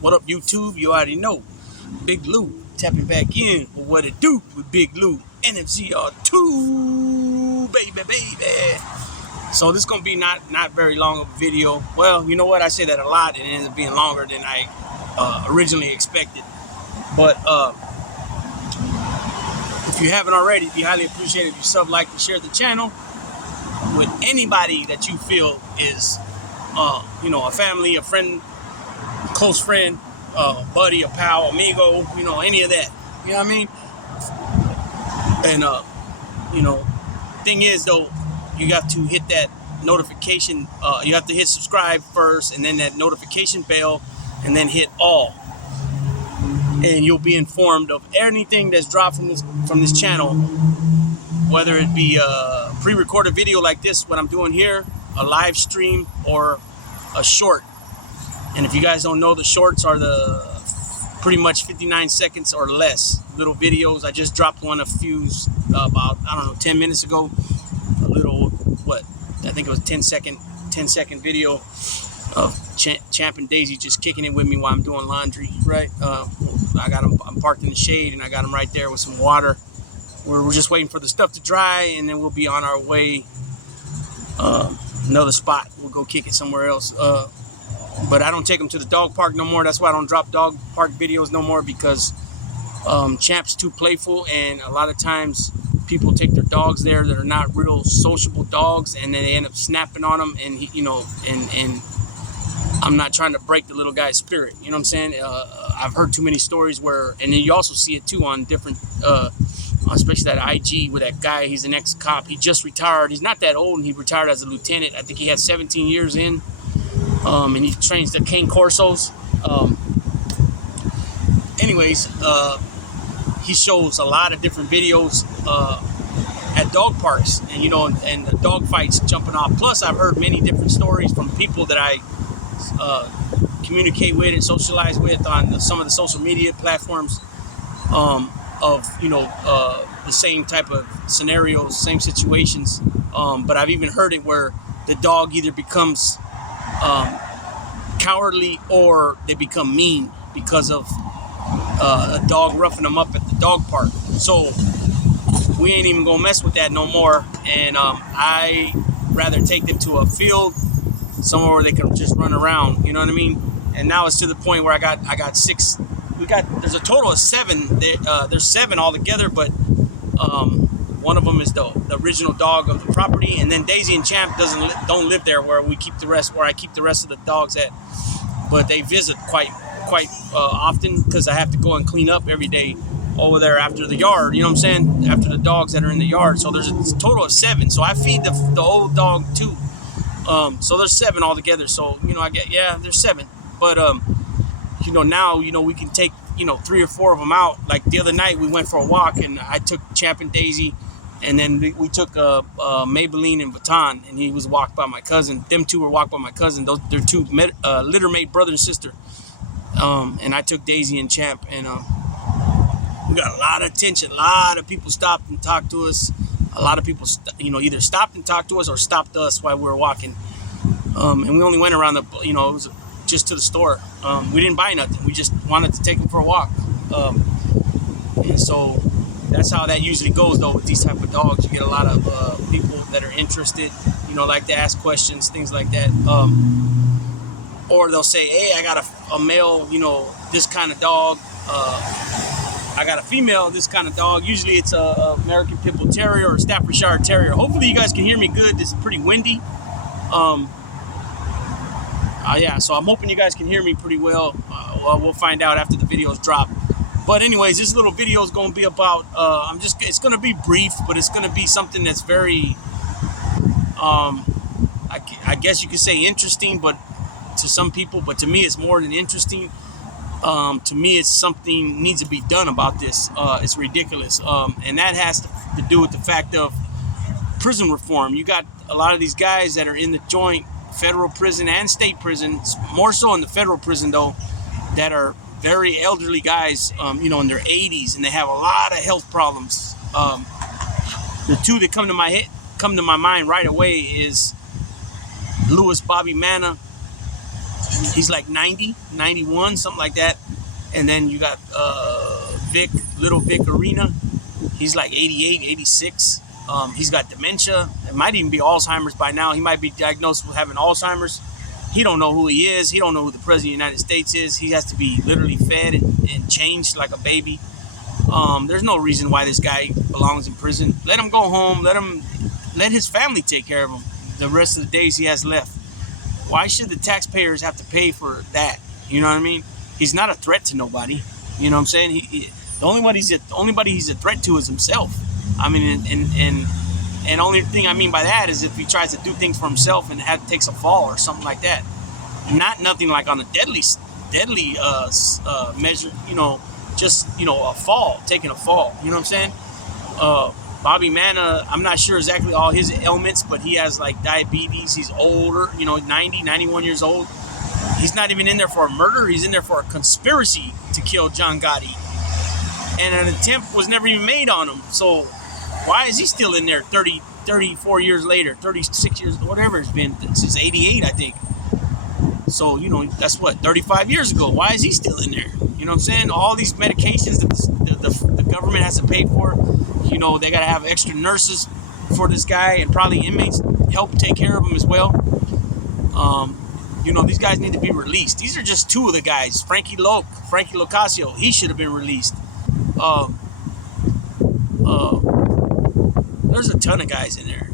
What up, YouTube? You already know. Big Lou tapping back in with What It Do with Big Lou. NFCR2, baby. So this is going to be not very long of a video. Well, you know what? I say that a lot, and it ends up being longer than I originally expected. But if you haven't already, it'd be highly appreciated if you sub, like, and share the channel with anybody that you feel is, a family, a friend, a close friend, buddy, a pal, amigo, any of that. You know what I mean? And, thing is, though, you have to hit that notification. You have to hit subscribe first, and then that notification bell, and then hit all. And you'll be informed of anything that's dropped from this channel, whether it be a pre-recorded video like this, what I'm doing here, a live stream, or a short. And if you guys don't know, the shorts are the pretty much 59 seconds or less little videos. I just dropped one about 10 minutes ago. A little, I think it was 10 second video of Champ and Daisy just kicking it with me while I'm doing laundry, right? I'm parked in the shade, and I got them right there with some water. We're just waiting for the stuff to dry, and then we'll be on our way. Another spot. We'll go kick it somewhere else. But I don't take them to the dog park no more. That's why I don't drop dog park videos no more, because Champ's too playful, and a lot of times people take their dogs there that are not real sociable dogs, and then they end up snapping on them, and and I'm not trying to break the little guy's spirit. You know what I'm saying? I've heard too many stories where, and then you also see it too on different, especially that IG with that guy. He's an ex-cop. He just retired. He's not that old, and he retired as a lieutenant. I think he had 17 years in, and he trains the cane corsos. Anyways, he shows a lot of different videos at dog parks, and and the dog fights jumping off. Plus, I've heard many different stories from people that I communicate with and socialize with on some of the social media platforms, of the same type of scenarios, same situations. But I've even heard it where the dog either becomes cowardly, or they become mean because of a dog roughing them up at the dog park. So we ain't even gonna mess with that no more. And I rather take them to a field somewhere where they can just run around. You know what I mean? And now it's to the point where I got 6. There's a total of 7. There's 7 altogether, but one of them is the original dog of the property, and then Daisy and Champ don't live there where I keep the rest of the dogs at. But they visit quite often, because I have to go and clean up every day over there after the yard. You know what I'm saying? After the dogs that are in the yard. So there's a total of 7. So I feed the old dog too. So there's 7 altogether. So there's 7. But now we can take 3 or 4 of them out. Like the other night, we went for a walk, and I took Champ and Daisy, and then we took Maybelline and Vuitton, and he was walked by my cousin. Them 2 were walked by my cousin. They're 2 litter mate brother and sister. And I took Daisy and Champ, and we got a lot of attention. A lot of people stopped and talked to us. A lot of people, either stopped and talked to us or stopped us while we were walking. And we only went around it was just to the store. We didn't buy nothing. We just wanted to take them for a walk. And so that's how that usually goes, though, with these type of dogs. You get a lot of people that are interested, like to ask questions, things like that. Or they'll say, hey, I got a male, this kind of dog. I got a female, this kind of dog. Usually it's a American Pit Bull Terrier or a Staffordshire Terrier. Hopefully you guys can hear me good. This is pretty windy. So I'm hoping you guys can hear me pretty well. We'll find out after the videos drop. But anyways, this little video is going to be about, it's going to be brief, but it's going to be something that's very, I guess you could say interesting, but to some people, but to me it's more than interesting. To me, it's something needs to be done about this. It's ridiculous. And that has to do with the fact of prison reform. You got a lot of these guys that are in the joint federal prison and state prison, more so in the federal prison though, that are very elderly guys, in their 80s, and they have a lot of health problems. The 2 that come to my mind right away is Louis Bobby Manna He's like 90, 91, something like that. And then you got little Vic Arena. He's like 88, 86. He's got dementia. It might even be Alzheimer's by now. He might be diagnosed with having Alzheimer's. He don't know who he is. He don't know who the president of the United States is. He has to be literally fed and changed like a baby. There's no reason why this guy belongs in prison. Let him go home. Let his family take care of him the rest of the days he has left. Why should the taxpayers have to pay for that? You know what I mean? He's not a threat to nobody. You know what I'm saying? The only body he's a threat to is himself. I mean, and only thing I mean by that is if he tries to do things for himself and takes a fall or something like that. Nothing like on a deadly measure. You know, just a fall, taking a fall. You know what I'm saying? Bobby Manna, I'm not sure exactly all his ailments, but he has like diabetes. He's older, 90, 91 years old. He's not even in there for a murder. He's in there for a conspiracy to kill John Gotti. And an attempt was never even made on him. So why is he still in there 34 years later, 36 years, whatever it's been, since 88, I think. So, that's what, 35 years ago. Why is he still in there? You know what I'm saying? All these medications that the government has to pay for, they got to have extra nurses for this guy, and probably inmates help take care of him as well. These guys need to be released. These are just two of the guys. Frankie Locasio, he should have been released. There's a ton of guys in there.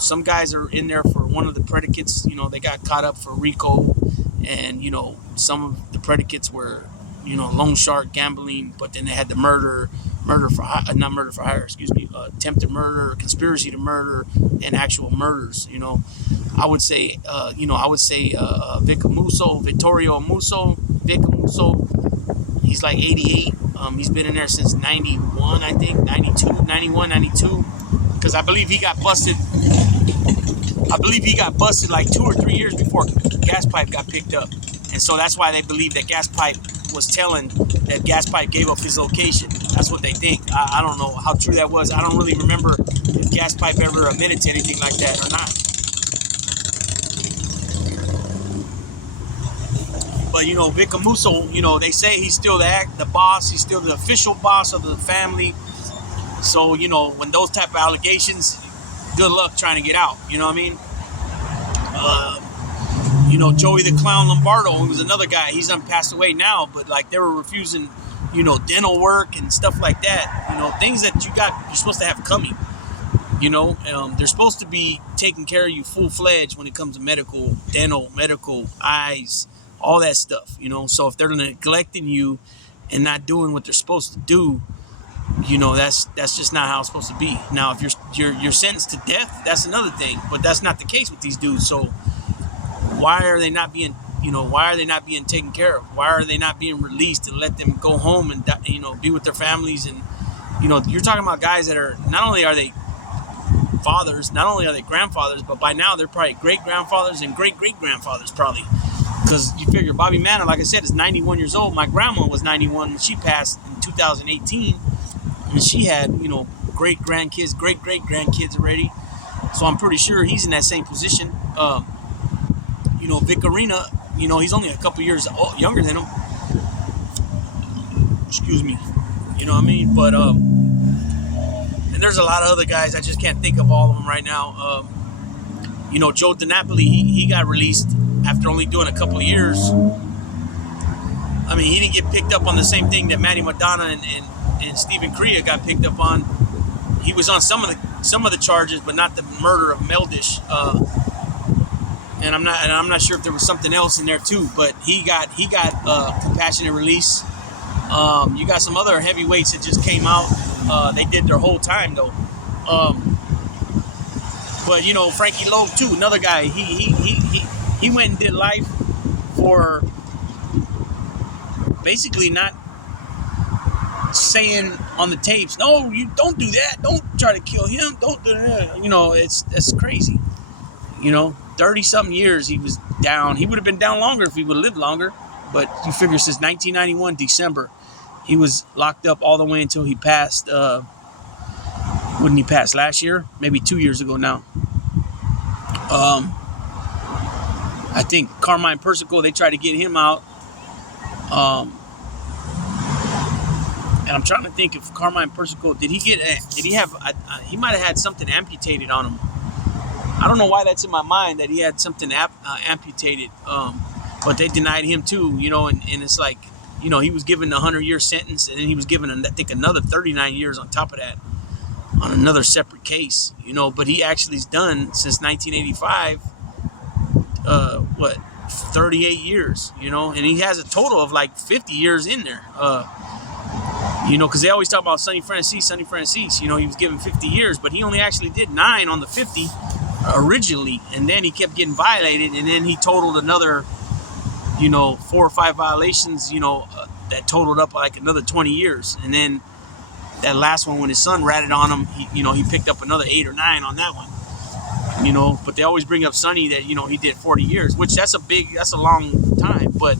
Some guys are in there for one of the predicates. They got caught up for RICO, and some of the predicates were loan shark, gambling, but then they had the attempted murder, conspiracy to murder, and actual murders. I would say Vittorio Musso, Vic Musso, he's like 88. He's been in there since 91, I think, 92, 91, 92, because I believe he got busted like 2 or 3 years before Gas Pipe got picked up. And so that's why they believe that Gas Pipe was telling that Gas Pipe gave up his location. That's what they think. I don't know how true that was. I don't really remember if Gas Pipe ever admitted to anything like that or not. But, Vic Amuso, they say he's still the boss. He's still the official boss of the family. So, when those type of allegations, good luck trying to get out. You know what I mean? Joey the Clown Lombardo, who was another guy. He's passed away now, but like they were refusing, dental work and stuff like that. Things that you're supposed to have coming. They're supposed to be taking care of you full-fledged when it comes to medical, dental, eyes, all that stuff. So if they're neglecting you and not doing what they're supposed to do, that's just not how it's supposed to be. Now, if you're sentenced to death, that's another thing, but that's not the case with these dudes. So why are they not being taken care of? Why are they not being released and let them go home and be with their families? And you're talking about guys that are, not only are they fathers, not only are they grandfathers, but by now they're probably great grandfathers and great grandfathers probably. Because you figure Bobby Manna, like I said, is 91 years old. My grandma was 91 when she passed in 2018. And she had, great grandkids already. So I'm pretty sure he's in that same position. Vic Arena, he's only a couple years younger than him. Excuse me. You know what I mean? But, and there's a lot of other guys. I just can't think of all of them right now. Joe DiNapoli, he got released after only doing a couple of years. I mean, he didn't get picked up on the same thing that Matty Madonna and Stephen Crea got picked up on. He was on some of the charges, but not the murder of Meldish. And I'm not sure if there was something else in there too. But he got compassionate release. You got some other heavyweights that just came out. They did their whole time though. But Frankie Loeb too, another guy. He went and did life for basically not saying on the tapes, no, you don't do that. Don't try to kill him. Don't do that. It's crazy. 30-something years he was down. He would have been down longer if he would have lived longer. But you figure since 1991, December, he was locked up all the way until he passed. Wouldn't he pass last year? Maybe 2 years ago now. I think Carmine Persico, they tried to get him out. And I'm trying to think if Carmine Persico, did he have, he might have had something amputated on him. I don't know why that's in my mind that he had something amputated. But they denied him too, you know, and it's like, you know, he was given a 100-year sentence, and then he was given, I think, another 39 years on top of that on another separate case, you know. But he actually's done since 1985, 38 years, you know, and he has a total of like 50 years in there, you know, because they always talk about Sonny Francis, you know, he was given 50 years, but he only actually did 9 on the 50 originally, and then he kept getting violated, and then he totaled another, you know, 4 or 5 violations, you know, that totaled up like another 20 years. And then that last one, when his son ratted on him, he picked up another 8 or 9 on that one, you know. But they always bring up Sonny that, you know, he did 40 years, which that's a long time. But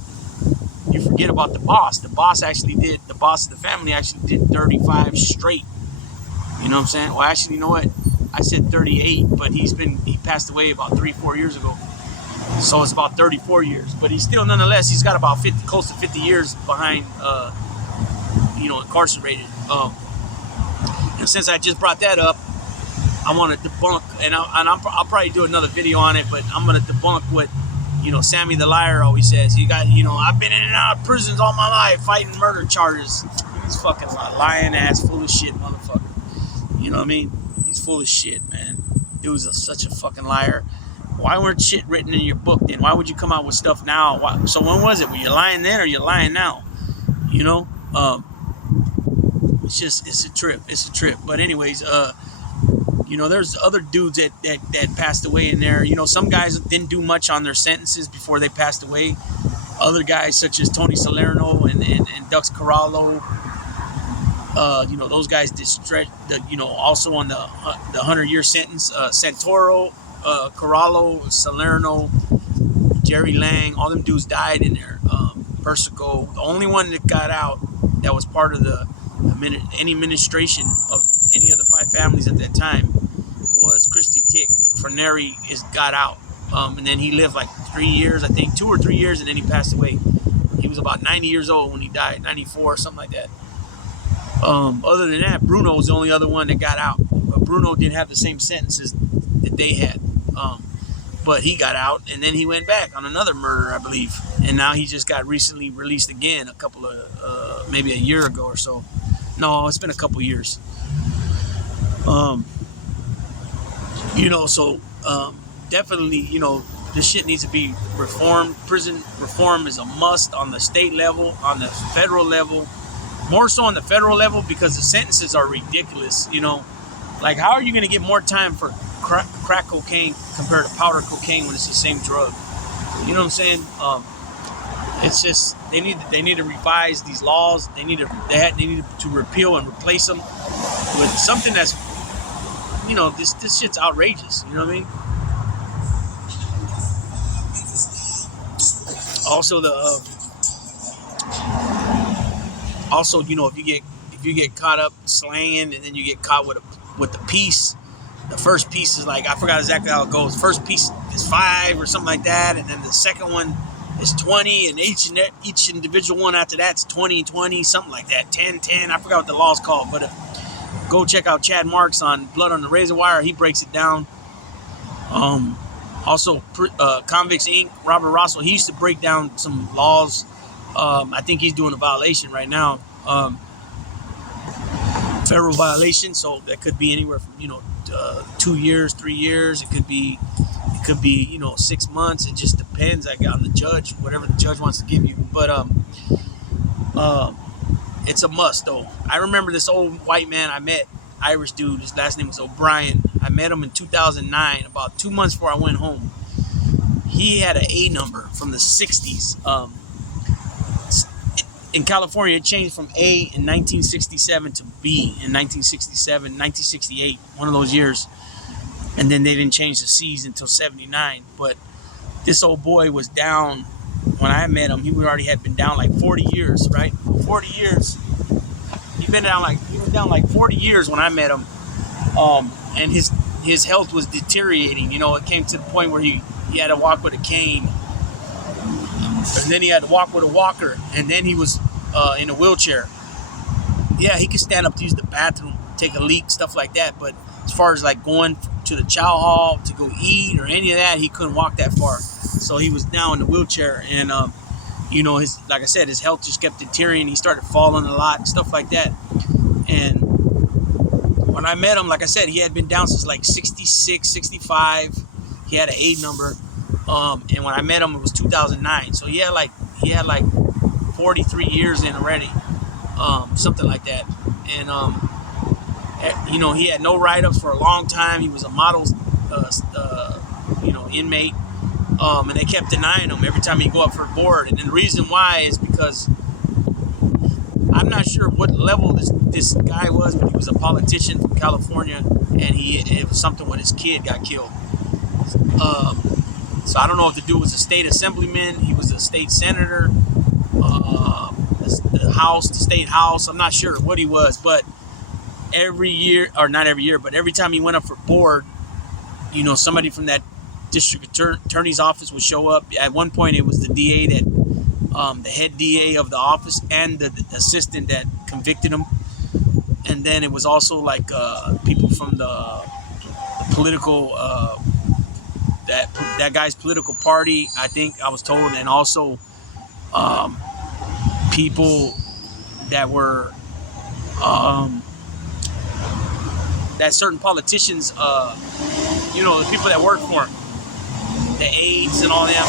you forget about the boss. The boss of the family actually did 35 straight. You know what I'm saying? Well, actually, you know what? I said 38, but he passed away about 3-4 years ago. So it's about 34 years, but he's still, nonetheless, he's got about close to 50 years behind, you know, incarcerated. And since I just brought that up, I want to debunk, and I'll probably do another video on it, but I'm going to debunk what, you know, Sammy the Liar always says. You know, I've been in and out of prisons all my life fighting murder charges. He's fucking lying ass, full of shit motherfucker. You know what I mean? He's full of shit, man. Dude's such a fucking liar. Why weren't shit written in your book then? Why would you come out with stuff now? So when was it? Were you lying then or you lying now? You know? It's a trip. But anyways, you know, there's other dudes that passed away in there. You know, some guys didn't do much on their sentences before they passed away. Other guys such as Tony Salerno and Dux Corallo, you know, those guys did stretch, you know, also on the 100-year sentence. Santoro, Corallo, Salerno, Jerry Lang, all them dudes died in there. Persico, the only one that got out that was part of any administration of any of the 5 families at that time was Christy Tick. Ferneri got out, and then he lived like 3 years, I think 2 or 3 years, and then he passed away. He was about 90 years old when he died, 94 or something like that. Other than that, Bruno was the only other one that got out. But Bruno didn't have the same sentences that they had. But he got out, and then he went back on another murder, I believe. And now he just got recently released again, maybe a year ago or so. No, it's been a couple years. You know, so definitely, you know, this shit needs to be reformed. Prison reform is a must on the state level, on the federal level. More so on the federal level because the sentences are ridiculous, you know. Like, how are you going to get more time for crack cocaine compared to powder cocaine when it's the same drug? You know what I'm saying? It's just they need to revise these laws. They need to repeal and replace them with something that's, you know, this shit's outrageous. You know what I mean? Also, you know, if you get caught up slanging and then you get caught with the piece, the first piece is like, I forgot exactly how it goes. The first piece is 5 or something like that, and then the second one is 20, and each individual one after that's 20, something like that, 10. I forgot what the law's called, but go check out Chad Marks on Blood on the Razor Wire. He breaks it down. Also, Convicts Inc., Robert Russell, he used to break down some laws. I think he's doing a violation right now, federal violation. So that could be anywhere from, you know, 2 years, 3 years. It could be, you know, 6 months. It just depends, I got on the judge, whatever the judge wants to give you. But it's a must, though. I remember this old white man I met, Irish dude. His last name was O'Brien. I met him in 2009, about 2 months before I went home. He had an A number from the 60s. In California, it changed from A in 1967 to B in 1967, 1968, one of those years. And then they didn't change the C's until 79. But this old boy was down, when I met him, he already had been down like 40 years, right? 40 years. He was down like 40 years when I met him. And his health was deteriorating. You know, it came to the point where he had to walk with a cane. and then he had to walk with a walker, and then he was in a wheelchair. Yeah, he could stand up to use the bathroom, take a leak, stuff like that. But as far as like going to the chow hall to go eat or any of that, he couldn't walk that far. So he was now in the wheelchair, and you know, his, like I said, his health just kept deteriorating. He started falling a lot, stuff like that. And when I met him, like I said, he had been down since like 66, 65. He had an A number. And when I met him, it was 2009. So he had like 43 years in already, something like that. And you know, he had no write-ups for a long time. He was a model, you know, inmate. And they kept denying him every time he'd go up for board. And the reason why is because I'm not sure what level this guy was, but he was a politician from California, and it was something when his kid got killed. So I don't know if the dude was a state assemblyman, he was a state senator, the state house. I'm not sure what he was, but every year, or not every year, but every time he went up for board, you know, somebody from that district attorney's office would show up. At one point, it was the DA that, the head DA of the office, and the assistant that convicted him. And then it was also like people from the political, that guy's political party, I think I was told, and also people that were that certain politicians, you know, the people that work for him, the aides and all them.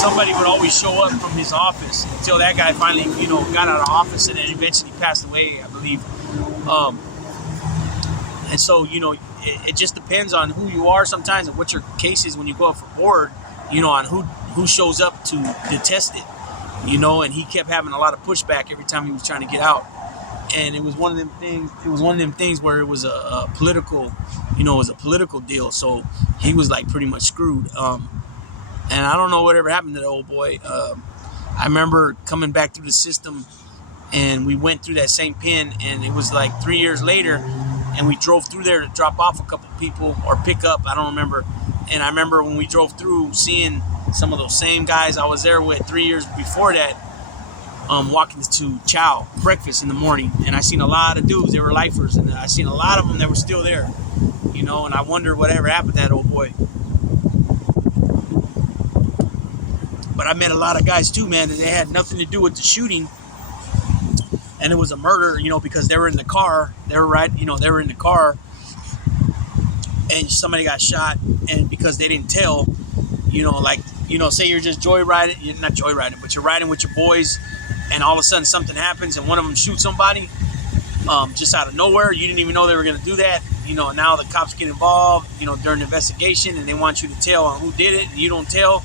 Somebody would always show up from his office until that guy finally, you know, got out of office, and then eventually passed away, I believe. And so, you know, it just depends on who you are sometimes, and what your case is when you go up for board, you know, on who shows up to detest it, you know. And he kept having a lot of pushback every time he was trying to get out. And it was one of them things where it was a political, you know, it was a political deal. So he was like pretty much screwed. And I don't know whatever happened to the old boy. I remember coming back through the system, and we went through that same pen, and it was like 3 years later, and we drove through there to drop off a couple people or pick up, I don't remember. And I remember when we drove through, seeing some of those same guys I was there with 3 years before that, walking to chow breakfast in the morning. And I seen a lot of dudes, they were lifers, and I seen a lot of them that were still there, you know. And I wonder whatever happened to that old boy. But I met a lot of guys too, man, that they had nothing to do with the shooting, and it was a murder, you know, because they were in the car, they were in the car, and somebody got shot, and because they didn't tell, you know, like, you know, say you're just not joyriding, but you're riding with your boys, and all of a sudden something happens, and one of them shoots somebody, just out of nowhere. You didn't even know they were going to do that, you know. Now the cops get involved, you know, during the investigation, and they want you to tell on who did it, and you don't tell,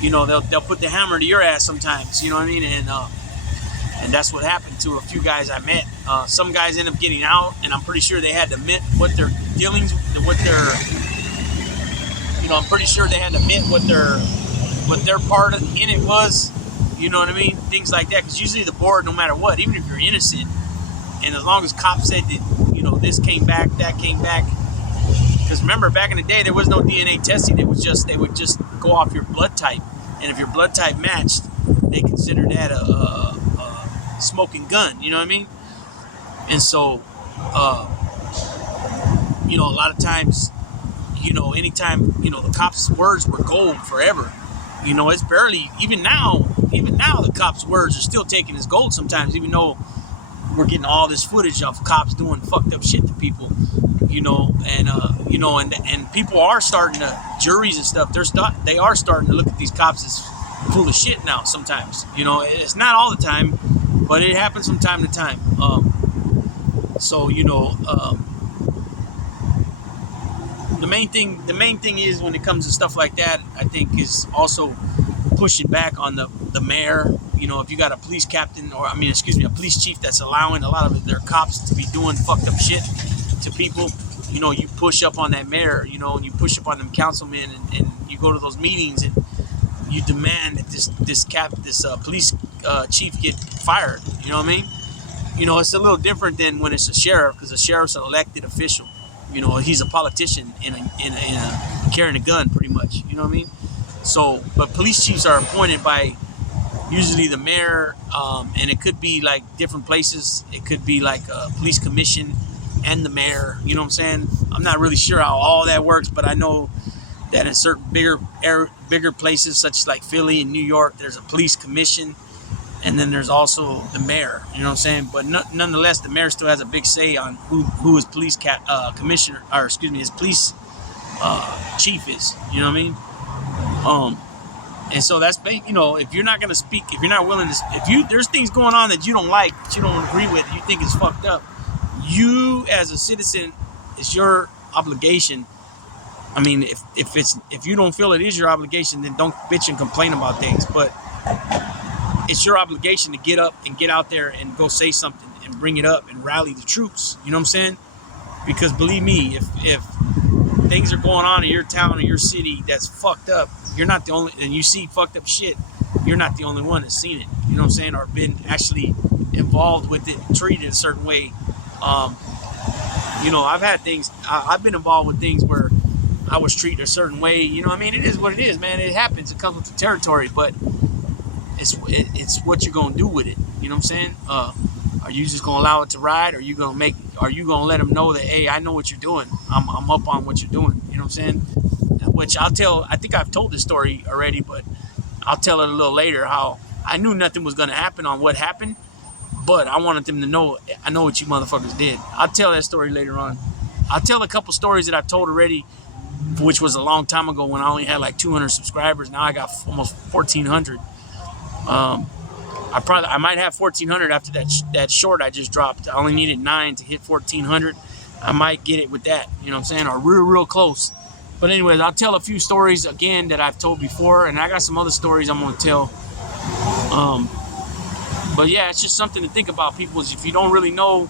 you know, they'll put the hammer to your ass sometimes, you know what I mean? And that's what happened to a few guys I met. Some guys end up getting out, and I'm pretty sure they had to admit what their dealings, I'm pretty sure they had to admit what their part in it was, you know what I mean? Things like that, because usually the board, no matter what, even if you're innocent, and as long as cops said that, you know, this came back, that came back, because remember, back in the day, there was no DNA testing. They would just go off your blood type, and if your blood type matched, they considered that a smoking gun, you know what I mean? And so, you know, a lot of times, you know, anytime, you know, the cops' words were gold forever. You know, it's barely, even now, the cops' words are still taken as gold sometimes, even though we're getting all this footage of cops doing fucked up shit to people, you know. And, you know, and people are starting to, juries and stuff, they are starting to look at these cops as full of shit now sometimes. You know, it's not all the time, but it happens from time to time. So, you know, the main thing is, when it comes to stuff like that, I think, is also pushing back on the mayor. You know, if you got a police captain, or a police chief that's allowing a lot of their cops to be doing fucked up shit to people, you know, you push up on that mayor, you know, and you push up on them councilmen, and you go to those meetings, and you demand that this police chief get fired. You know what I mean? You know, it's a little different than when it's a sheriff, because a sheriff's an elected official. You know, he's a politician in a carrying a gun, pretty much. You know what I mean? So, but police chiefs are appointed by usually the mayor, and it could be like different places. It could be like a police commission and the mayor. You know what I'm saying? I'm not really sure how all that works, but I know that in certain bigger places, such as like Philly and New York, there's a police commission, and then there's also the mayor. You know what I'm saying? But nonetheless, the mayor still has a big say on who his police commissioner, or excuse me, his police chief is. You know what I mean? And so that's, you know, if you're not gonna speak, if you're not willing to, there's things going on that you don't like, that you don't agree with, you think is fucked up, you as a citizen, it's your obligation. I mean, if you don't feel it is your obligation, then don't bitch and complain about things. But it's your obligation to get up and get out there and go say something and bring it up and rally the troops. You know what I'm saying? Because believe me, if things are going on in your town or your city that's fucked up, you're not the only, and you see fucked up shit, you're not the only one that's seen it. You know what I'm saying? Or been actually involved with it, treated a certain way. You know, I've had things, I've been involved with things where I was treated a certain way. You know what I mean? It is what it is, man. It happens. It comes with the territory, but it's what you're gonna do with it. You know what I'm saying? Are you just gonna allow it to ride? Or are you gonna let them know that, hey, I know what you're doing. I'm up on what you're doing. You know what I'm saying? Which I think I've told this story already, but I'll tell it a little later, how I knew nothing was gonna happen on what happened, but I wanted them to know, I know what you motherfuckers did. I'll tell that story later on. I'll tell a couple stories that I've told already, which was a long time ago when I only had like 200 subscribers. Now I got almost 1,400. I might have 1,400 after that short I just dropped. I only needed 9 to hit 1,400. I might get it with that, you know what I'm saying, or real close. But anyways, I'll tell a few stories again that I've told before, and I got some other stories I'm gonna tell. But yeah, it's just something to think about, people. Is if you don't really know,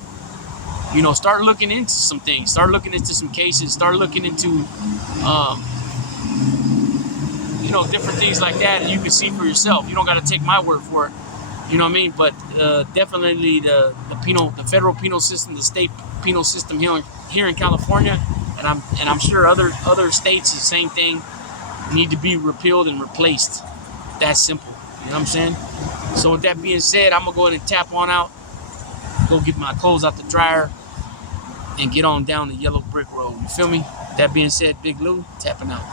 you know, start looking into some things, start looking into some cases, start looking into, you know, different things like that, and you can see for yourself. You don't got to take my word for it. You know what I mean? But definitely the federal penal system, the state penal system here in California, and I'm sure other states, the same thing, need to be repealed and replaced. That's simple. You know what I'm saying? So with that being said, I'm gonna go ahead and tap on out, go get my clothes out the dryer, and get on down the yellow brick road. You feel me? That being said, Big Lou, tapping out.